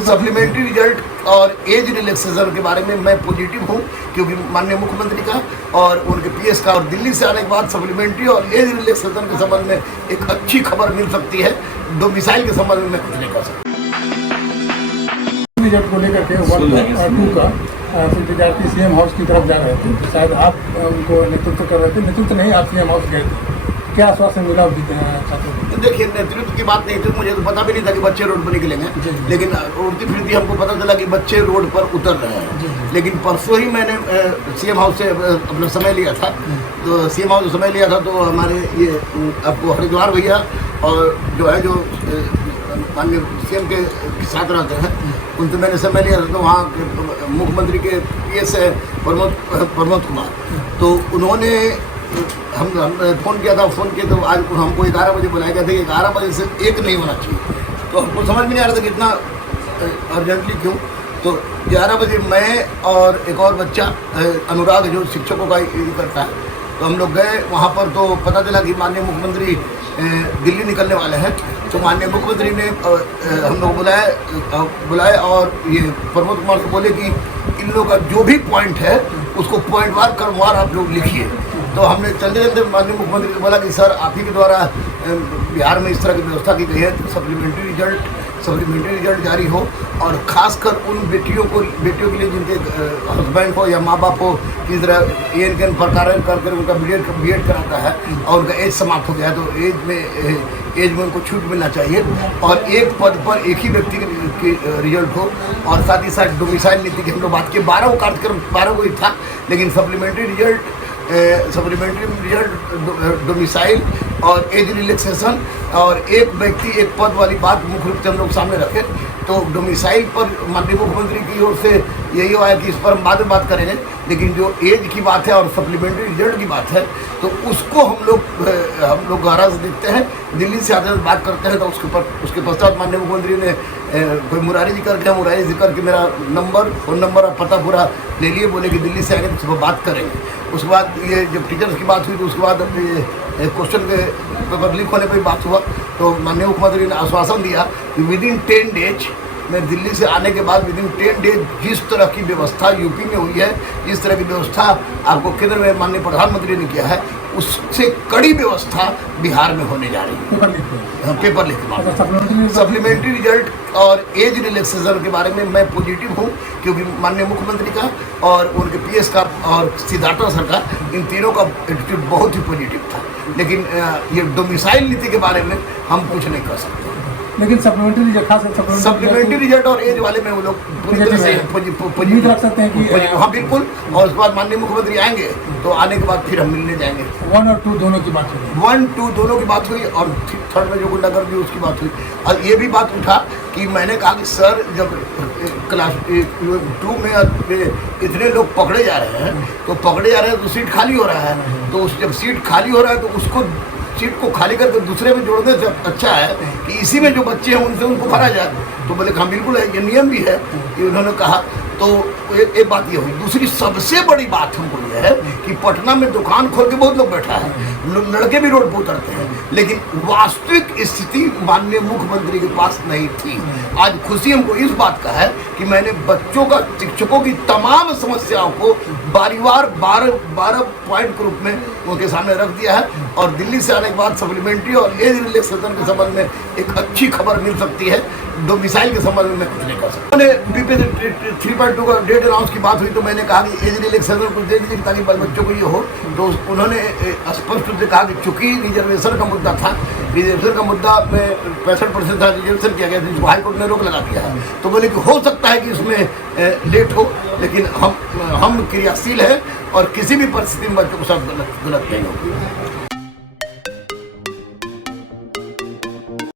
Supplementary result और age relaxation के बारे में मैं पॉजिटिव हूँ, क्योंकि माननीय मुख्यमंत्री का और उनके पीएस का और दिल्ली से आने के बाद सप्लीमेंट्री और एज रिलैक्सेशन के संबंध में एक अच्छी खबर मिल सकती है। डोमिसाइल के संबंध में मैं कुछ नहीं कर सकता। रिजल्ट को लेकर के 1 और 2 का विद्यार्थी सीएम हाउस की तरफ जा रहे थे, शायद आप उनको नेतृत्व कर रहे थे, नेतृत्व नहीं आप सीएम हाउस गए थे, क्या आश्वासन मिला छात्रों को? देखिए, नेतृत्व की बात नहीं थी, मुझे तो पता भी नहीं था कि बच्चे रोड पर निकलेंगे, लेकिन उड़ती फिरती हमको पता चला कि बच्चे रोड पर उतर रहे हैं। लेकिन परसों ही मैंने सीएम हाउस से अपना समय लिया था, तो सीएम हाउस से समय लिया था तो हमारे ये आपको हरिद्वार भैया और जो है जो माननीय सीएम के साथ रहते हैं उनसे मैंने समय लिया था। तो वहाँ मुख्यमंत्री के पीएस है प्रमोद कुमार, तो उन्होंने हम फ़ोन किया था। फ़ोन किया तो आज हमको 11 बजे बुलाया गया था कि 11 बजे से 1 नहीं होना चाहिए। तो हमको समझ में नहीं आ रहा था कि इतना अर्जेंटली क्यों। तो 11 बजे मैं और एक और बच्चा अनुराग जो शिक्षकों का करता है, तो हम लोग गए वहाँ पर। तो पता चला कि माननीय मुख्यमंत्री दिल्ली निकलने वाले हैं। तो माननीय मुख्यमंत्री ने हम लोग बुलाए और ये प्रमोद कुमार को बोले कि इन लोगों का जो भी पॉइंट है उसको पॉइंट वार क्रमवार आप लोग लिखिए। तो हमने चलते चलते माननीय मुख्यमंत्री को बोला कि सर आप ही के द्वारा बिहार में इस तरह की व्यवस्था की गई है, सप्लीमेंट्री रिजल्ट जारी हो, और ख़ासकर उन बेटियों के लिए जिनके हस्बैंड हो या माँ बाप हो की तरह एन प्रकार कर उनका बीएड कराता है और उनका एज समाप्त हो गया है, तो एज में उनको छूट मिलना चाहिए और एक पद पर एक ही व्यक्ति की रिजल्ट हो। और साथ ही साथ डोमिसाइल नीति की हम लोग बात की 12 कार्यक्रम 12 को ही था, लेकिन सप्लीमेंट्री रिजल्ट डोमिसाइल और एज रिलैक्सेशन और एक व्यक्ति एक पद वाली बात मुख्य रूप से हम लोग सामने रखे। तो डोमिसाइल पर माननीय मुख्यमंत्री की ओर से यही आया कि इस पर हम बाद में बात करेंगे, लेकिन जो एज की बात है और सप्लीमेंट्री रिजल्ट की बात है तो उसको हम लोग गहरा से देखते हैं, दिल्ली से आते हैं बात करते हैं। तो उसके पश्चात माननीय मुख्यमंत्री ने कोई मुरारी जी करके मेरा फ़ोन नंबर और पता पूरा ले लिए, बोले कि दिल्ली से आएंगे तो सुबह बात करेंगे। उसके बाद ये जब टीचर्स की बात हुई तो उसके बाद क्वेश्चन के पेपर लीक होने पर बात हुआ, तो माननीय मुख्यमंत्री ने आश्वासन दिया कि विदिन 10 डेज मैं दिल्ली से आने के बाद विदिन 10 डेज जिस तरह की व्यवस्था यूपी में हुई है, जिस तरह की व्यवस्था आपको केंद्र में माननीय प्रधानमंत्री ने किया है, उससे कड़ी व्यवस्था बिहार में होने जा रही है। पेपर लीक सप्लीमेंट्री रिजल्ट और एज रिलैक्सेशन के बारे में मैं पॉजिटिव हूँ, क्योंकि माननीय मुख्यमंत्री का और उनके पीएस का और सिद्धार्थ सर का इन तीनों का एटीट्यूड बहुत ही पॉजिटिव था। लेकिन ये डोमिसाइल नीति के बारे में हम कुछ नहीं कर सकते। लेकिन सप्लीमेंट्री रिजल्ट और एज वाले में वो लोग पूरी तरह से उम्मीद रख सकते हैं कि हाँ बिल्कुल। और उसके बाद माननीय मुख्यमंत्री आएंगे तो आने के बाद फिर हम मिलने जाएंगे। 1 और 2 दोनों की बात हुई, 1, 2 दोनों की बात हुई और 3rd में जो गुंडागर्दी उसकी बात हुई। और ये भी बात उठा कि मैंने कहा कि सर जब क्लास 2 में इतने लोग पकड़े जा रहे हैं तो सीट खाली हो रहा है, तो जब सीट खाली हो रहा है तो उसको सीट को खाली करके दूसरे में जोड़ने से अच्छा है कि इसी में जो बच्चे हैं उनको भरा जाए। तो बोले हाँ बिल्कुल है, ये नियम भी है, ये उन्होंने कहा। तो एक बात ये हुई। दूसरी सबसे बड़ी बात हमको ये है कि पटना में दुकान खोल के बहुत लोग बैठा है, लड़के भी रोड पर उतरते हैं, लेकिन वास्तविक स्थिति माननीय मुख्यमंत्री के पास नहीं थी। आज खुशी हमको इस बात का है कि मैंने बच्चों का शिक्षकों की तमाम समस्याओं को बारीवार 12 पॉइंट के रूप में उनके सामने रख दिया है। और दिल्ली से आने के बाद सप्लीमेंट्री और एज रिलैक्सेशन के संबंध में एक अच्छी खबर मिल सकती है। डोमिसाइल के संबंध में मैं कुछ नहीं कर सकता। मैंने बीपीएससी 3.2 का डेट अनाउंस की बात हुई तो मैंने कहा कि एज रिलैक्सेशन कुछ दे दीजिए ताकि बच्चों को ये हो। तो उन्होंने स्पष्ट रूप से कहा कि चूंकि रिजर्वेशन का मुद्दा था, रिजर्वेशन का मुद्दा में 65% था, रिजर्वेशन किया गया था, जिसको हाईकोर्ट ने रोक लगा दिया है। तो बोले कि हो सकता है कि इसमें लेट हो, लेकिन हम क्रियाशील हैं और किसी भी परिस्थिति में बच्चों के साथ गलत नहीं होगी।